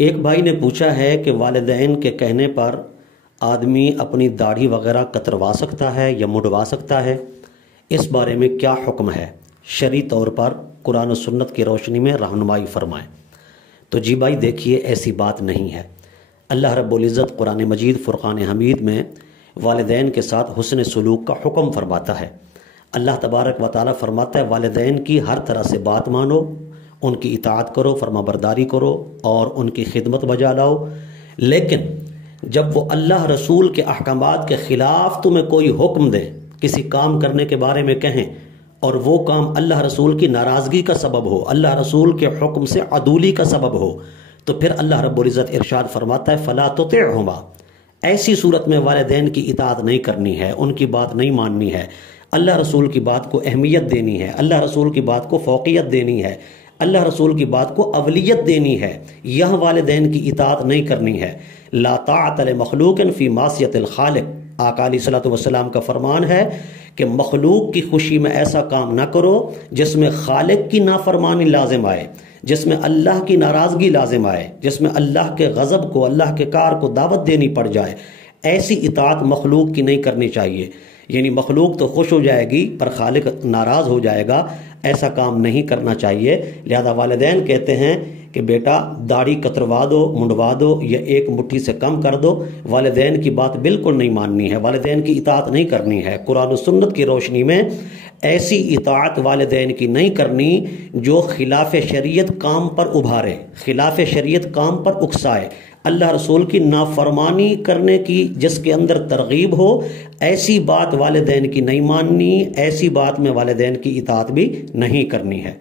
ایک بھائی نے پوچھا ہے کہ والدین کے کہنے پر آدمی اپنی داڑھی وغیرہ کتروا سکتا ہے یا مڈوا سکتا ہے؟ اس بارے میں کیا حکم ہے؟ شرعی طور پر قرآن و سنت کی روشنی میں رہنمائی فرمائیں۔ تو جی بھائی دیکھیے، ایسی بات نہیں ہے۔ اللہ رب العزت قرآن مجید فرقان حمید میں والدین کے ساتھ حسن سلوک کا حکم فرماتا ہے۔ اللہ تبارک و تعالیٰ فرماتا ہے والدین کی ہر طرح سے بات مانو، ان کی اطاعت کرو، فرما برداری کرو اور ان کی خدمت بجا لاؤ۔ لیکن جب وہ اللہ رسول کے احکامات کے خلاف تمہیں کوئی حکم دے، کسی کام کرنے کے بارے میں کہیں اور وہ کام اللہ رسول کی ناراضگی کا سبب ہو، اللہ رسول کے حکم سے عدولی کا سبب ہو، تو پھر اللہ رب العزت ارشاد فرماتا ہے فَلَا تُطِعْهُمَا۔ ایسی صورت میں والدین کی اطاعت نہیں کرنی ہے، ان کی بات نہیں ماننی ہے، اللہ رسول کی بات کو اہمیت دینی ہے، اللہ رسول کی بات کو فوقیت دینی ہے، اللہ رسول کی بات کو اولیت دینی ہے، یہاں والدین کی اطاعت نہیں کرنی ہے۔ لا طاعت لمخلوق فی معصیت الخالق، آقا علیہ الصلوۃ والسلام کا فرمان ہے کہ مخلوق کی خوشی میں ایسا کام نہ کرو جس میں خالق کی نافرمانی لازم آئے، جس میں اللہ کی ناراضگی لازم آئے، جس میں اللہ کے غضب کو، اللہ کے کار کو دعوت دینی پڑ جائے۔ ایسی اطاعت مخلوق کی نہیں کرنی چاہیے، یعنی مخلوق تو خوش ہو جائے گی پر خالق ناراض ہو جائے گا، ایسا کام نہیں کرنا چاہیے۔ لہذا والدین کہتے ہیں کہ بیٹا داڑھی کتروا دو، منڈوا دو یا ایک مٹھی سے کم کر دو، والدین کی بات بالکل نہیں ماننی ہے، والدین کی اطاعت نہیں کرنی ہے۔ قرآن و سنت کی روشنی میں ایسی اطاعت والدین کی نہیں کرنی جو خلاف شریعت کام پر ابھارے، خلاف شریعت کام پر اکسائے، اللہ رسول کی نافرمانی کرنے کی جس کے اندر ترغیب ہو، ایسی بات والدین کی نہیں ماننی، ایسی بات میں والدین کی اطاعت بھی نہیں کرنی ہے۔